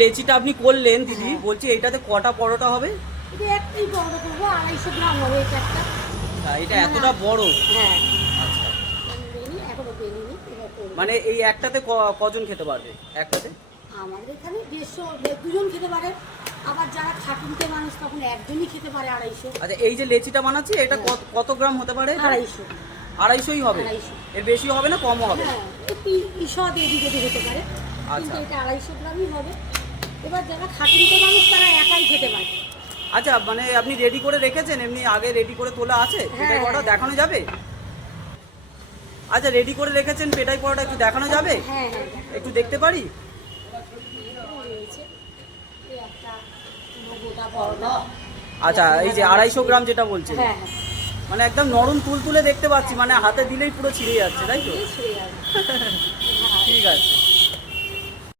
লেচিটা আপনি করলেন দিদি। বলছি এইটাতে কটা পরোটা হবে? এটা একটাই করব আড়াইশো গ্রাম হবে এটা একটা। আচ্ছা, এটা এতটা বড়? হ্যাঁ। আচ্ছা। মানে এই একটাতে কজন খেতে পারবে? একটাতে? আমাদের এখানে দেড়শো দুজন খেতে পারে। আবার যারা খাটুনতে মানুষ তখন একজনই খেতে পারে আড়াইশো। আচ্ছা এই যে লেচিটা বানাচ্ছি এটা কত কত গ্রাম হতে পারে আড়াইশো। আড়াইশোই হবে। এর বেশি হবে না কমও হবে? হ্যাঁ ঈষৎ এদিকে হতে পারে। আচ্ছা। এটা আড়াইশো গ্রামই হবে। এবার যারা খাটুনতে মানুষ তারা একাই খেতে পারে। আচ্ছা মানে আপনি রেডি করে রেখেছেন? এমনি আগে রেডি করে তোলা আছে? পেটাই হ্যাঁ। পরোটা দেখানো যাবে? আচ্ছা রেডি করে রেখেছেন পেটাই পরোটা একটু দেখানো যাবে? হ্যাঁ হ্যাঁ একটু দেখতে পারি? আচ্ছা এই যে আড়াইশো গ্রাম যেটা বলছেন। হ্যাঁ হ্যাঁ। মানে একদম নরম তুল তুলে দেখতে পাচ্ছি মানে হাতে দিলেই পুরো ছিঁড়ে যাচ্ছে তাই তো? ঠিক আছে।